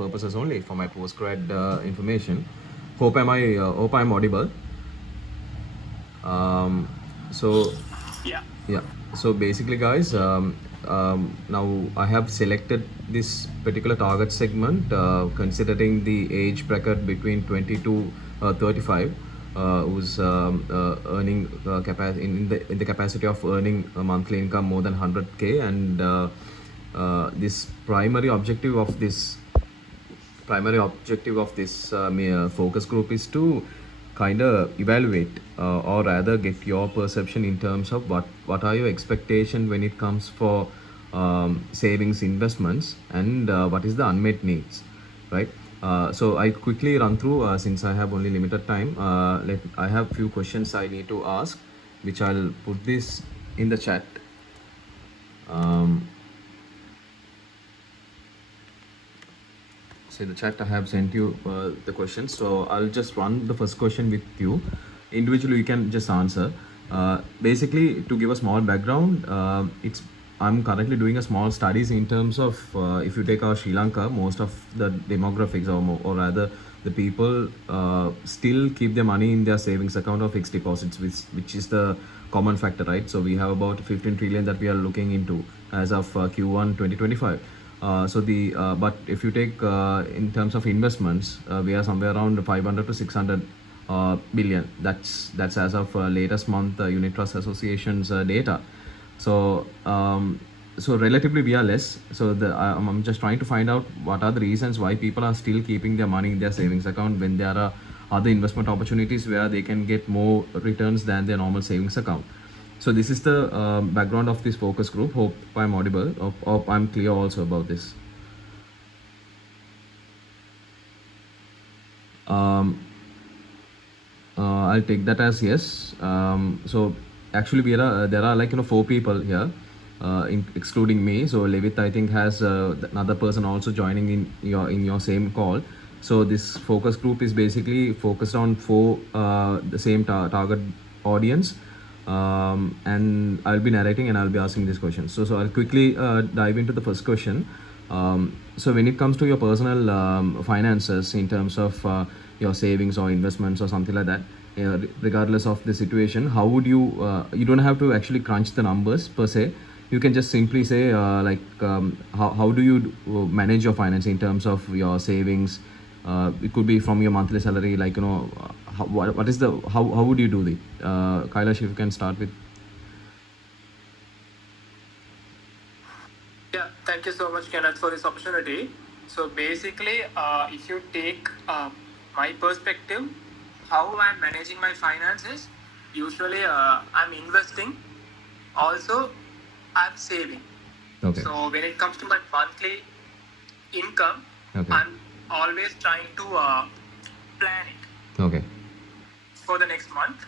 purposes only for my postgrad information. Hope I'm audible. So yeah, so basically guys, now I have selected this particular target segment considering the age bracket between 20 to 35, who's earning in the capacity of earning a monthly income more than 100k, and this primary objective of this focus group is to kind of evaluate or rather get your perception in terms of what are your expectations when it comes for savings, investments, and what is the unmet needs, right? So I quickly run through since I have only limited time. I have few questions I need to ask, which I'll put this in the chat. So the chat I have sent you the questions, so I'll just run the first question with you. Individually you can just answer. Basically, to give a small background, I'm currently doing a small studies in terms of if you take our Sri Lanka, most of the demographics or rather the people still keep their money in their savings account or fixed deposits, which is the common factor, right? So we have about 15 trillion that we are looking into as of Q1 2025. But if you take in terms of investments, we are somewhere around 500 to 600 billion. That's as of latest month Unit Trust Association's data. So relatively we are less. So I'm just trying to find out what are the reasons why people are still keeping their money in their savings account when there are other investment opportunities where they can get more returns than their normal savings account. So this is the background of this focus group. Hope I'm audible. Hope I'm clear also about this. I'll take that as yes. So actually there are like 4 people here, excluding me. So Levit I think has another person also joining in your same call. So this focus group is basically focused on 4 the same target audience. And I'll be narrating and I'll be asking this question. So I'll quickly dive into the first question. So when it comes to your personal finances in terms of your savings or investments or something like that, regardless of the situation, how would you don't have to actually crunch the numbers per se. You can just simply say how do you manage your finance in terms of your savings. It could be from your monthly salary, like what is the how would you do it? Kailash, if you can start with. Yeah, thank you so much, Kenneth, for this opportunity. So basically, if you take my perspective, how I'm managing my finances, usually I'm investing, also I'm saving. Okay. So when it comes to my monthly income, Okay. I'm always trying to plan it. Okay. For the next month.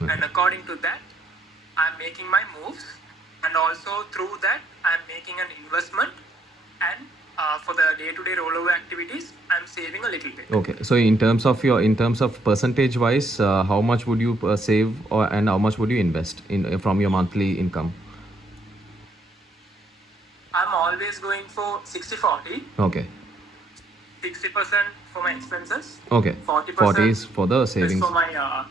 Okay. And according to that, I'm making my moves, and also through that I'm making an investment, and for the day-to-day rollover activities I'm saving a little bit. Okay, so in terms of percentage wise, how much would you save and how much would you invest in from your monthly income? I'm always going for 60-40. Okay. 60% for my expenses. Okay. 40 is for the savings. For my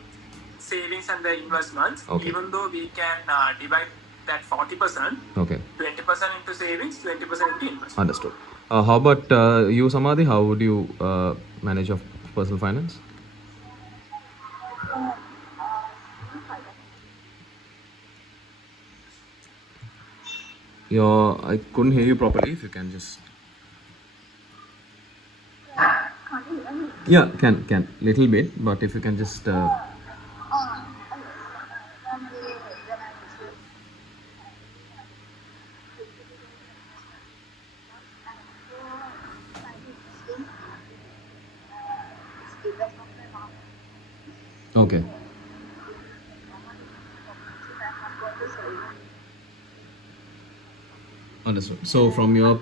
savings and the investments. Okay. Even though we can divide that 40%. Okay. 20% into savings, 20% into investment. Understood. How about you, Samadhi? How would you manage your personal finance? I couldn't hear you properly. If you can just. Yeah, can little bit, but if you can just. Okay. Understood. So from your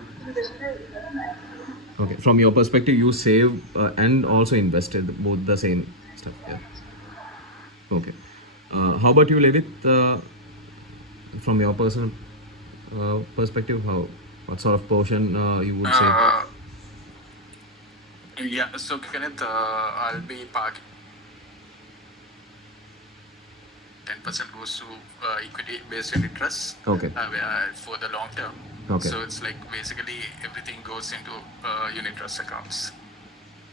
perspective, you save and also invested, both the same stuff. Yeah. Okay. How about you, Levit? From your personal perspective, what sort of portion you would save? Yeah, so Kenneth, I'll be parking 10% goes to equity based in interest Okay. for the long term. Okay. So it's like basically everything goes into unit trust accounts.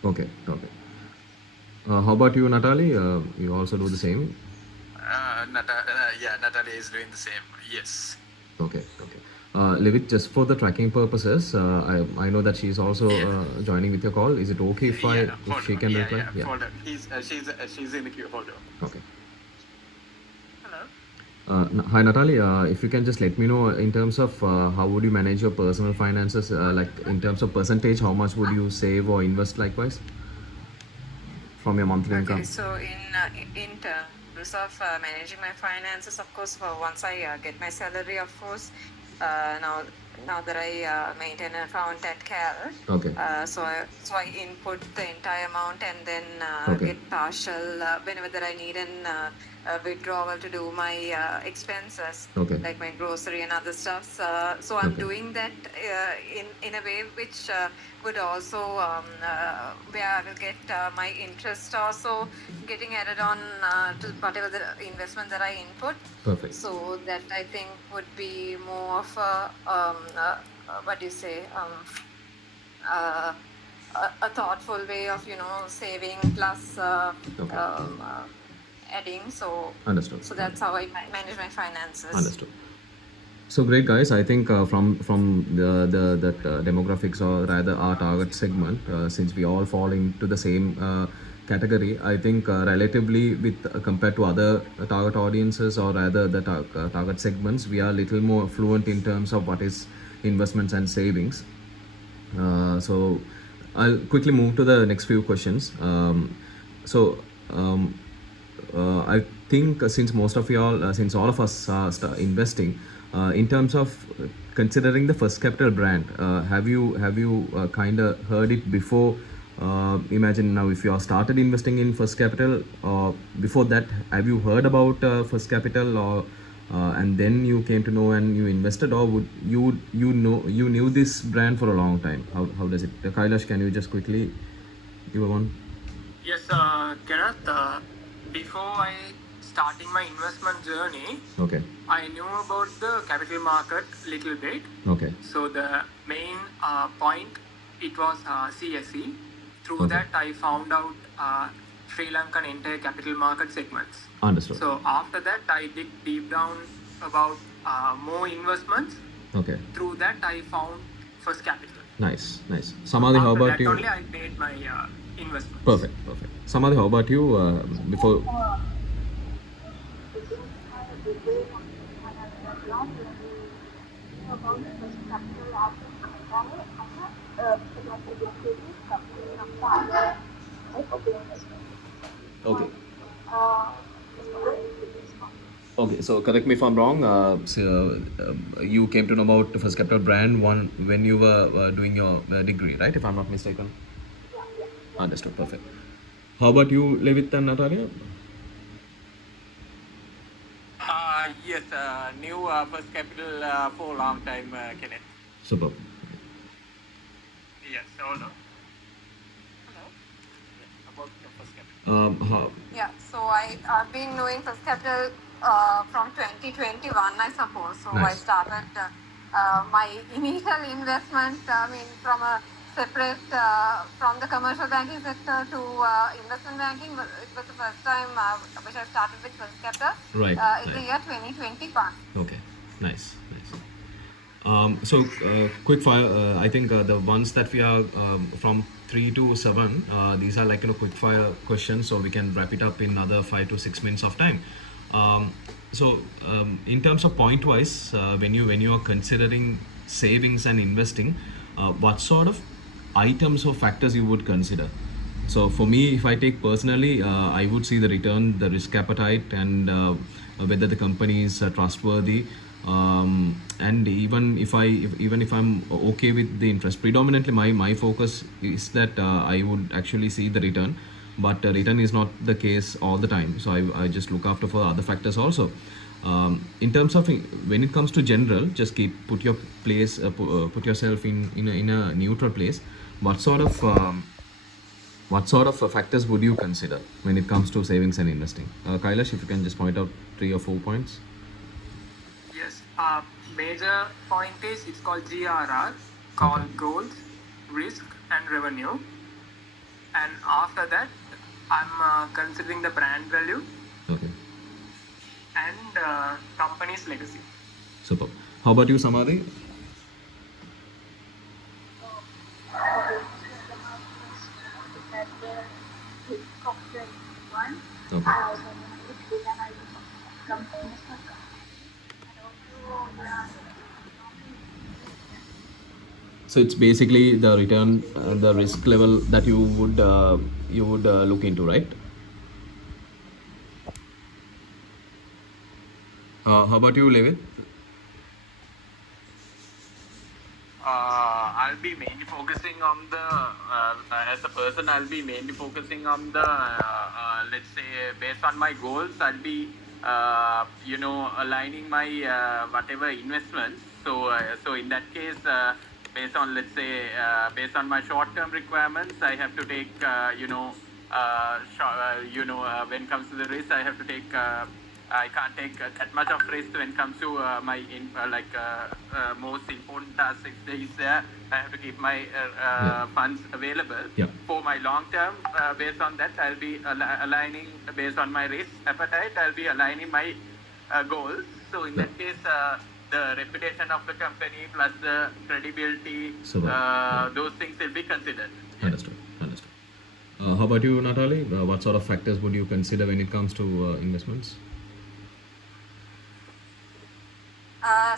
Okay. Okay. How about you, Natalie? You also do the same? Yeah, Natalia is doing the same. Yes. Okay. Okay. Levit, just for the tracking purposes, I know that she's also joining with your call. Is it okay if if she can reply? Yeah. Hold on. She's in the queue. Hold on. Okay. Hi Natalie, if you can just let me know in terms of how would you manage your personal finances, like in terms of percentage, how much would you save or invest likewise from your monthly income? Okay, so in terms of managing my finances, of course, once I get my salary, of course, now that I maintain an account at Cal, Okay. so I input the entire amount and then Okay. get partial whenever that I need an withdrawal to do my expenses, Okay. like my grocery and other stuff. So I'm Okay. doing that in a way which would also where I will get my interest also getting added on to whatever the investment that I input. Perfect. So that I think would be more of a what do you say a thoughtful way of saving plus Okay. adding. So Understood. so that's how I manage my finances. Understood. So great, guys. I think from the that demographics, or rather our target segment, since we all fall into the same category, I think relatively with compared to other target audiences, or rather the target segments, we are a little more fluent in terms of what is investments and savings. So I'll quickly move to the next few questions. So I think since most of y'all, since all of us are investing, in terms of considering the First Capital brand, have you kind of heard it before? Imagine now if you are started investing in First Capital, or before that, have you heard about First Capital, or and then you came to know and you invested, or would you knew this brand for a long time? How does it? Kailash, can you just quickly give a one? Yes, Kenneth, before I starting my investment journey, Okay. I knew about the capital market little bit. Okay. So the main point, it was CSE. Through Okay. that, I found out Sri Lankan entire capital market segments. Understood. So after that, I dig deep down about more investments. Okay. Through that, I found First Capital. Nice, nice. Samadhi, how After about that you? only I made my investments. Perfect, perfect. Samadhi, how about you? Before. Okay. Okay, so correct me if I'm wrong. You came to know about the First Capital brand when you were doing your degree, right? If I'm not mistaken. Understood. Perfect. How about you, Levit and Natalia? Yes, new First Capital for a long time, Kenneth. Superb. Yes, hold on. About the First Capital. Yeah, so I've been knowing First Capital from 2021, I suppose. So I Nice. started my initial investment, from a separate, from the commercial banking sector to investment banking. It was the first time which I started with First Capital Right, in the right. year 2021. Okay, nice, nice. So quick fire. I think the ones that we are from 3 to 7. These are like quick fire questions, so we can wrap it up in another 5 to 6 minutes of time. In terms of point wise, when you are considering savings and investing, what sort of items or factors you would consider? So for me, if I take personally, I would see the return, the risk appetite, and whether the company is trustworthy. And even if I'm okay with the interest, predominantly my focus is that I would actually see the return, but return is not the case all the time. So I just look after for other factors also. In terms of when it comes to general, just put your place, put yourself in a neutral place. What sort of what sort of factors would you consider when it comes to savings and investing? Kailash, if you can just point out 3 or 4 points. Yes. Major point is it's called GRR, called Okay. goals, risk, and revenue. And after that, I'm considering the brand value Okay. and company's legacy. Super. How about you, Samadhi? Okay. So it's basically the return, the risk level that you would look into, right? How about you, Levit? I'll be mainly focusing on the, as a person, I'll be mainly focusing on the, let's say, based on my goals, I'll be, aligning my whatever investments. So in that case, based on, let's say, based on my short-term requirements, I have to take, when it comes to the risk, I have to take. I can't take that much of risk when it comes to my most important task is there. I have to keep my funds available Yeah. for my long term. Based on that, I'll be aligning based on my risk appetite. I'll be aligning my goals. So in that case, the reputation of the company plus the credibility, So, those things will be considered. Understood. Understood. How about you, Natalie? What sort of factors would you consider when it comes to investments?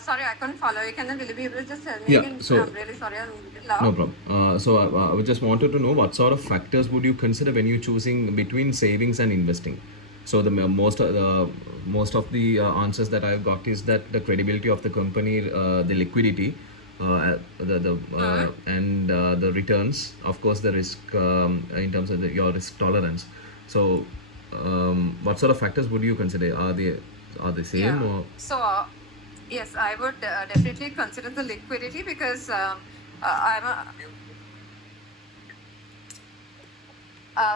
Sorry, I couldn't follow you. Can you be able to just tell me Yeah, again? so- I'm really sorry, I'm a bit loud. No problem. So I just wanted to know what sort of factors would you consider when you're choosing between savings and investing? So most of the answers that I've got is that the credibility of the company, the liquidity, and the returns, of course, the risk in terms of your risk tolerance. So, what sort of factors would you consider? Are they same Yeah. or? So, yes, I would definitely consider the liquidity because I'm a.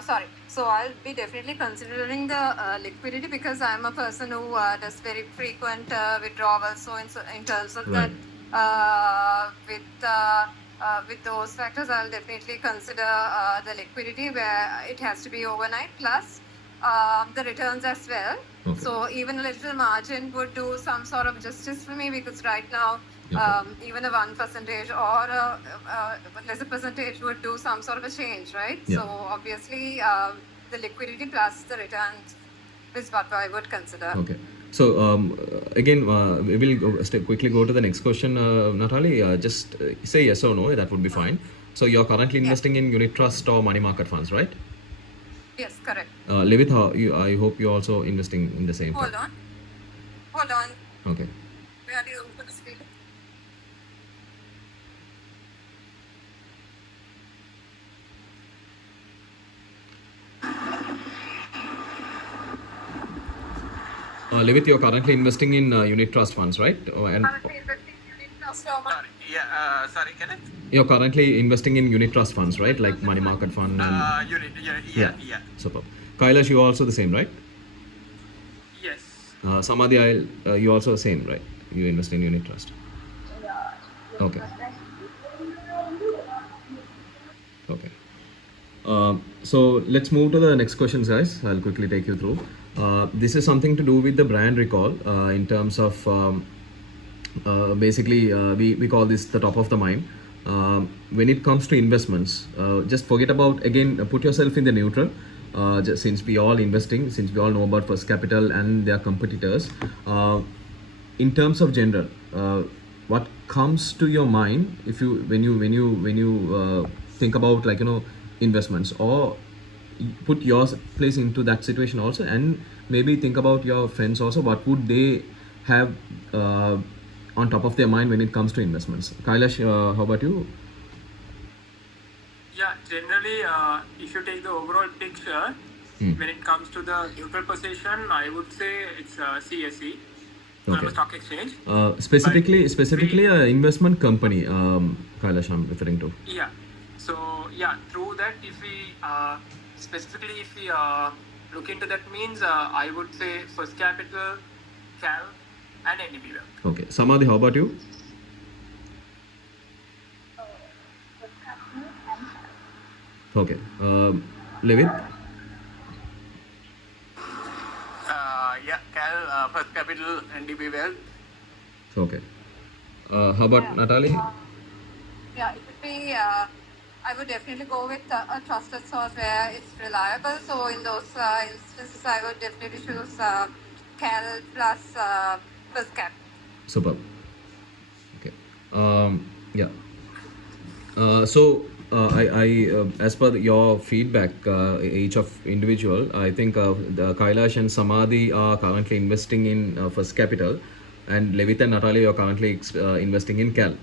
Sorry. So I'll be definitely considering the liquidity because I'm a person who does very frequent withdrawals. So in terms of Right. that, with those factors, I'll definitely consider the liquidity where it has to be overnight plus the returns as well. Okay. So even a little margin would do some sort of justice for me because right now, Okay. even a 1% or a lesser percentage would do some sort of a change, right? Yeah. So obviously, the liquidity plus the returns is what I would consider. Okay. So again, we will quickly go to the next question, Natalie. Just say yes or no. That would be fine. So you're currently investing in unit trust or money market funds, right? Yes, correct. Levit, I hope you're also investing in the same. Hold on. Okay. Where do you put the screen? Levit, you're currently investing in unit trust funds, right? And Currently investing in unit trust or Sorry, sorry, Kenneth. you're currently investing in unit trust funds, right? Like money market fund and Unit, yeah. yeah. Superb. Kailash, you also the same, right? Yes. Samadhi, you also the same, right? You invest in unit trust. Okay. Okay. So let's move to the next questions, guys. I'll quickly take you through. This is something to do with the brand recall in terms of basically we call this the top of the mind. When it comes to investments, just forget about, again, put yourself in the neutral. Since we all investing, since we all know about First Capital and their competitors, in terms of general, what comes to your mind if you when you think about, like, investments, or put your place into that situation also, and maybe think about your friends also, what would they have on top of their mind when it comes to investments? Kailash, how about you? Yeah, generally, if you take the overall picture, when it comes to the neutral position, I would say it's CSE, Colombo Okay. Stock Exchange. Specifically, investment company, Kailash, I'm referring to. Yeah. So yeah, through that, if we specifically if we look into that means I would say First Capital, Cal, and NDB. Okay, Samadhi, how about you? Okay, Levin? Yeah, Cal, First Capital, NDB Wealth. Okay. How about Natalie? Yeah, it would be. I would definitely go with a trusted source where it's reliable. So in those instances, I would definitely choose Cal plus plus Cap. Superb. Okay. Yeah. As per your feedback, each of individual, I think the Kailash and Samadhi are currently investing in First Capital, and Levit and Natalie are currently investing in Cal.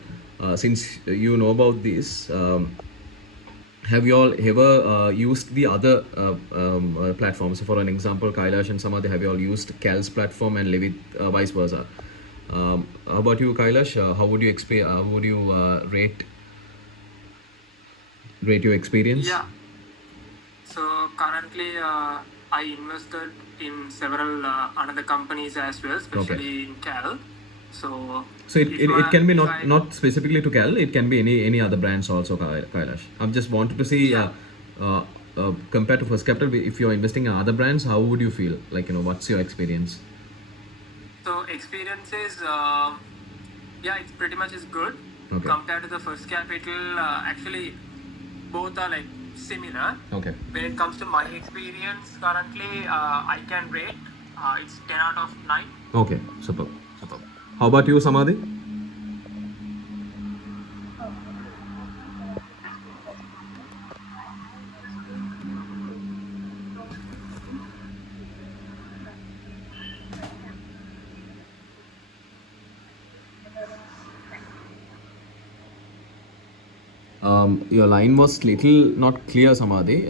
Since you know about this, have you all ever used the other platforms? So for an example, Kailash and Samadhi, have you all used Cal's platform and Levit vice versa? How about you, Kailash? How would you rate your experience? Yeah. So currently, I invested in several another companies as well, especially in Cal. So it can be not specifically to Cal. It can be any other brands also, Kailash. I just wanted to see compared to First Capital, if you're investing in other brands, how would you feel? Like, what's your experience? So experiences, yeah, it's pretty much is good Okay. compared to the First Capital. Actually, both are like similar. Okay. When it comes to my experience, currently I can rate it's 10 out of 9. Okay, superb. How about you, Samadhi? Your line was little not clear, Samadhi.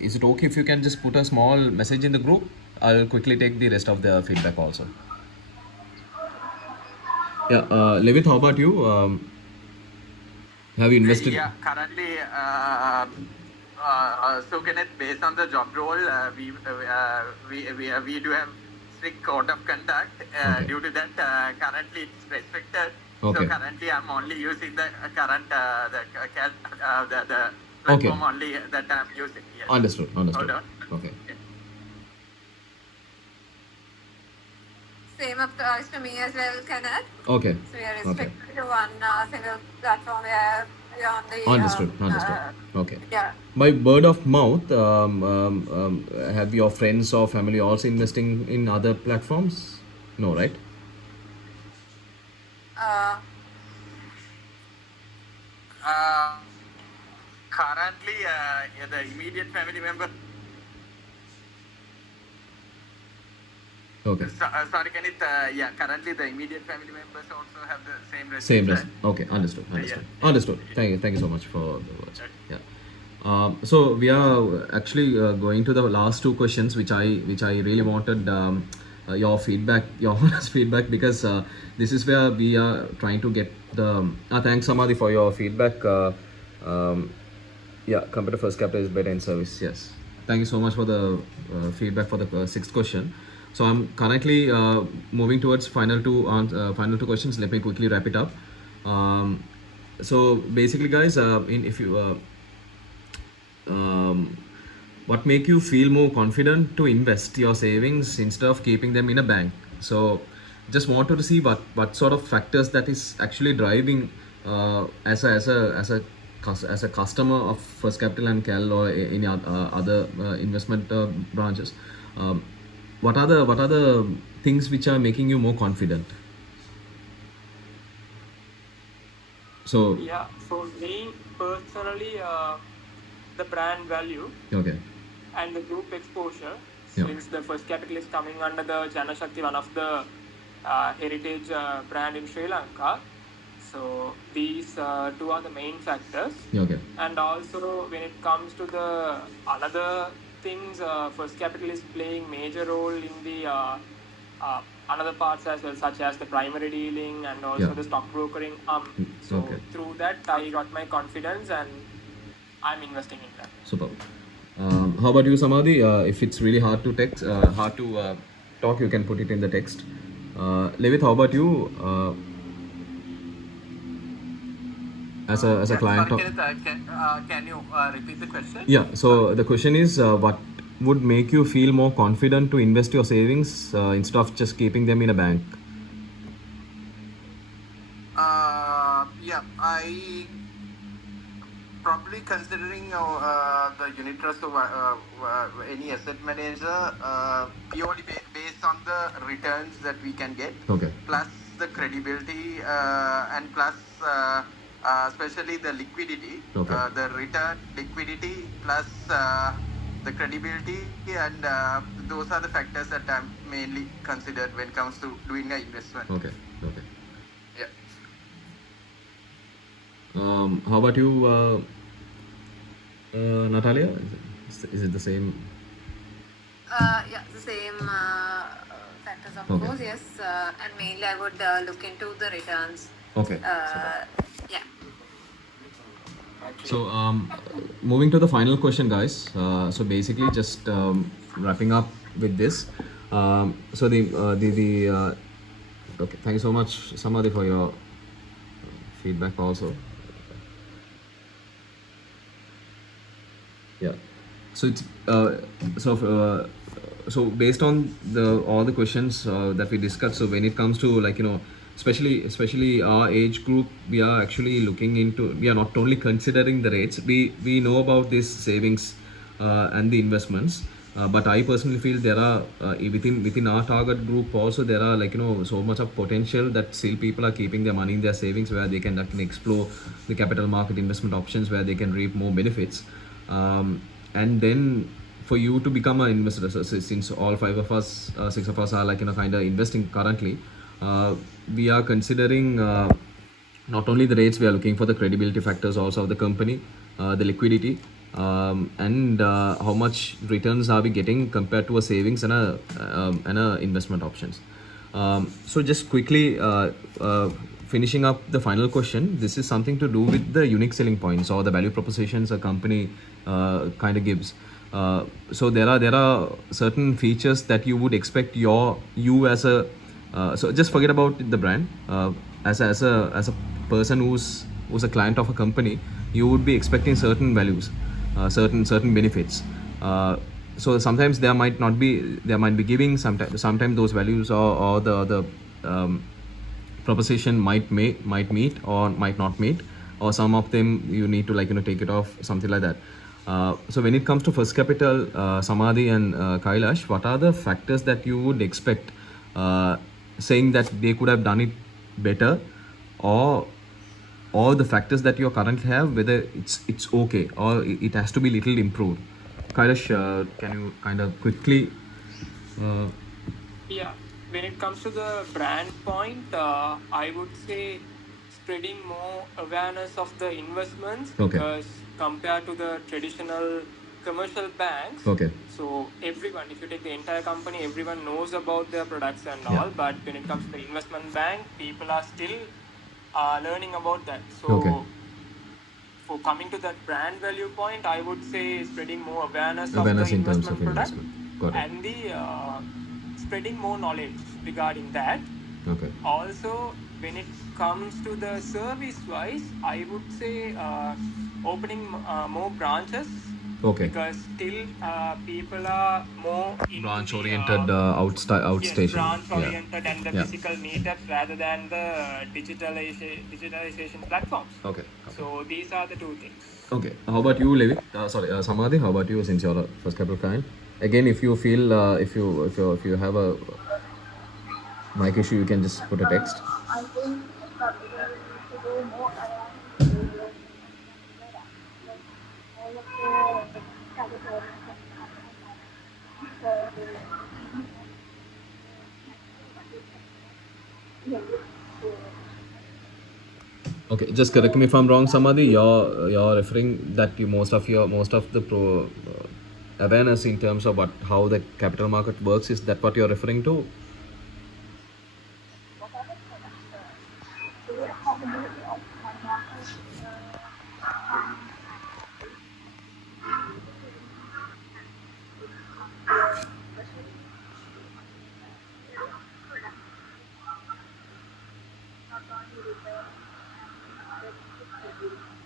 Is it okay if you can just put a small message in the group? I'll quickly take the rest of the feedback also. Yeah, Levit, how about you? Have you invested? Yeah, currently, so Kenneth, based on the job role, we do have strict code of conduct. Okay. Due to that, currently it's restricted. Okay. So currently, I'm only using the current the platform Okay. only that I'm using. Yes. Understood. Hold on. Okay. Same applies to me as well, Kenneth. Okay. So we are restricted to one single platform where we are on the. Understood. Okay. Yeah. By word of mouth, have your friends or family also investing in other platforms? No, right? Currently, the immediate family member. Okay. Sorry, Kenneth. Yeah, currently the immediate family members also have the same restriction. Same rest. Okay, understood. Understood. Thank you so much for the words. Yeah. So we are actually going to the last two questions, which I really wanted your feedback, your honest feedback, because this is where we are trying to get the. Thanks, Samadhi, for your feedback. Yeah, compared to First Capital is better in service. Yes. Thank you so much for the feedback for the sixth question. So I'm currently moving towards final two questions. Let me quickly wrap it up. So basically, guys, what make you feel more confident to invest your savings instead of keeping them in a bank? So just wanted to see what sort of factors that is actually driving as a customer of First Capital and Cal or any other investment branches. What are the things which are making you more confident? So Yeah, for me personally, the brand value okay. and the group exposure, Yeah. since the First Capital is coming under the Janashakti, one of the heritage brand in Sri Lanka. So these two are the main factors. Okay. And also when it comes to the another things, First Capital is playing major role in the another parts as well, such as the primary dealing and also Yeah. the stock brokering. So Okay. through that I got my confidence, and I'm investing in that. Super. How about you, Samadhi? If it's really hard to talk, you can put it in the text. Levit, how about you? As a Yeah, client sorry, of, Kenneth, can you repeat the question? yeah. Sorry. So the question is, what would make you feel more confident to invest your savings instead of just keeping them in a bank? Yeah, I probably considering the unit trust of any asset manager purely based on the returns that we can get, Okay. plus the credibility and plus especially the liquidity, Okay. the return liquidity plus the credibility, and those are the factors that I'm mainly considered when it comes to doing an investment. Okay. Okay. Yeah. How about you, Natalia? Is it the same? Yeah, the same factors, of Okay. course, yes. And mainly I would look into the returns. Okay. Yeah. So, moving to the final question, guys. So basically, just wrapping up with this. So okay. Thank you so much, Samadhi, for your feedback also. Yeah. So it's so so based on the all the questions that we discussed. So when it comes to, like, especially our age group, we are actually looking into. We are not only considering the rates. We know about this savings and the investments. But I personally feel there are within our target group also, there are, like, so much of potential that still people are keeping their money in their savings, where they can actually explore the capital market investment options, where they can reap more benefits. And then for you to become an investor, so since all five of us, six of us are, like, kind of investing currently, we are considering not only the rates. We are looking for the credibility factors also of the company, the liquidity, and how much returns are we getting compared to a savings and a investment options. So just quickly, finishing up the final question, this is something to do with the unique selling points or the value propositions a company kind of gives. So there are certain features that you would expect you as a so just forget about the brand. As a person who's a client of a company, you would be expecting certain values, certain benefits. So sometimes there might be giving, sometimes those values, or the proposition might meet or might not meet, or some of them you need to, like, take it off, something like that. So when it comes to First Capital, Samadhi and Kailash, what are the factors that you would expect, saying that they could have done it better, or the factors that you currently have, whether it's okay or it has to be little improved? Kailash, can you kind of quickly Yeah, when it comes to the brand point, I would say spreading more awareness of the investments, Okay. because compared to the traditional commercial banks, Okay. so everyone, if you take the entire company, everyone knows about their products and Yeah. all, but when it comes to the investment bank, people are still learning about that. So Okay. for coming to that brand value point, I would say spreading more awareness of the Awareness in terms of investment product, investment. Got it. and the spreading more knowledge regarding that. Okay. Also, when it comes to the service wise, I would say opening more branches. Okay. Because still people are more into Branch the, oriented outstation. yes, branch oriented and the Yeah. physical meetups rather than the digitalization platforms. Okay. So these are the two things. Okay. How about you, Levi? Sorry, Samadhi. How about you? Since you're a First Capital client, again, if you feel if you have a mic issue, you can just put a text. I think that we need to do more around the like all of the categories yeah. Okay, just correct me if I'm wrong, Samadhi. You're referring that most of the awareness in terms of how the capital market works. Is that what you're referring to?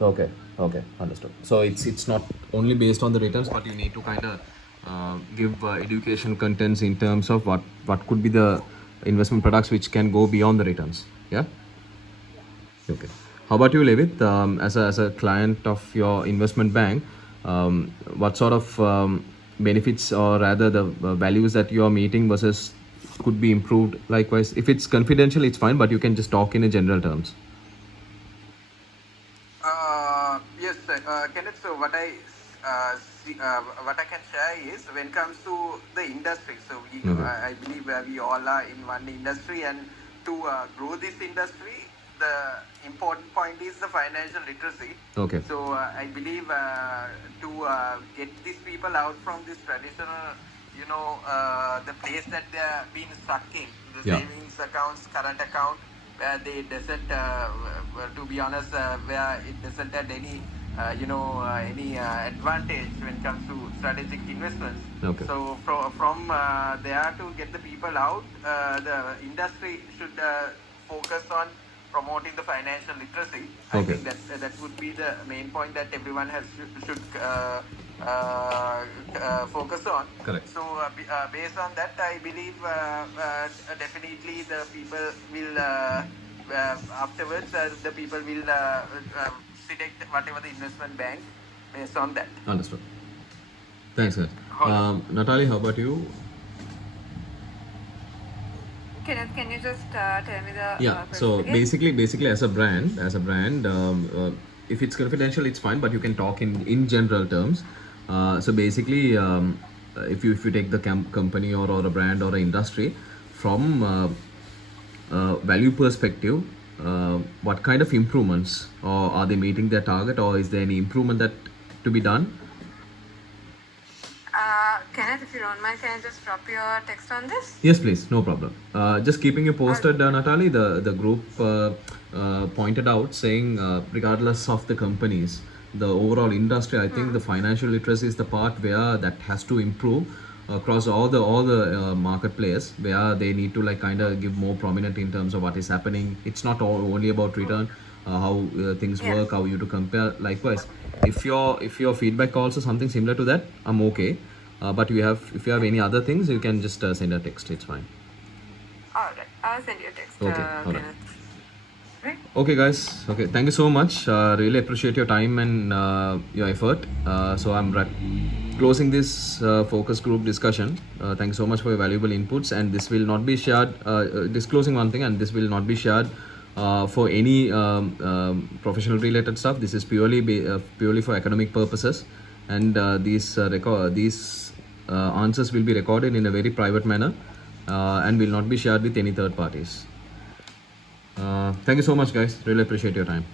Okay, okay, understood. So it's not only based on the returns, but you need to kind of give education contents in terms of what could be the investment products which can go beyond the returns. Yeah. Okay. How about you, Levit? As a client of your investment bank, what sort of benefits or rather the values that you are meeting versus could be improved? Likewise, if it's confidential, it's fine, but you can just talk in a general terms. Yes, Kenneth. So what I can share is when it comes to the industry. So Okay. I believe we all are in one industry, and to grow this industry, the important point is the financial literacy. Okay. So I believe to get these people out from this traditional, the place that they are being stuck in, the Yeah. savings accounts, current account, where they doesn't, to be honest, where it doesn't have any, any advantage when it comes to strategic investments. Okay. So from there to get the people out, the industry should focus on promoting the financial literacy. I Okay. think that would be the main point that everyone should focus on. Correct. So based on that, I believe definitely the people will afterwards the people will select whatever the investment bank based on that. Understood. Thanks, sir. Hold on. Natalie, how about you? Kenneth, can you just tell me the Yeah. question So again? basically, as a brand, if it's confidential, it's fine, but you can talk in general terms. So basically, if you take the company or a brand or an industry from value perspective, what kind of improvements, or are they meeting their target, or is there any improvement that to be done? Kenneth, if you don't mind, can I just drop your text on this? Yes, please, no problem. Just keeping you posted, Natalie. The group pointed out saying, regardless of the companies, the overall industry, I think the financial literacy is the part where that has to improve across all the market players, where they need to like kind of give more prominent in terms of what is happening. It's not only about return, how things Yes. work, how you to compare. Likewise, if your feedback also something similar to that, I'm okay. But if you have any other things, you can just send a text. It's fine. All right, I'll send you a text, Okay, all right. Kenneth. Right? Okay, guys. Okay, thank you so much. Really appreciate your time and your effort. So I'm closing this focus group discussion. Thank you so much for your valuable inputs. And this will not be shared. Disclosing one thing, and this will not be shared for any professional related stuff. This is purely for academic purposes. And these answers will be recorded in a very private manner and will not be shared with any third parties. Thank you so much, guys. Really appreciate your time.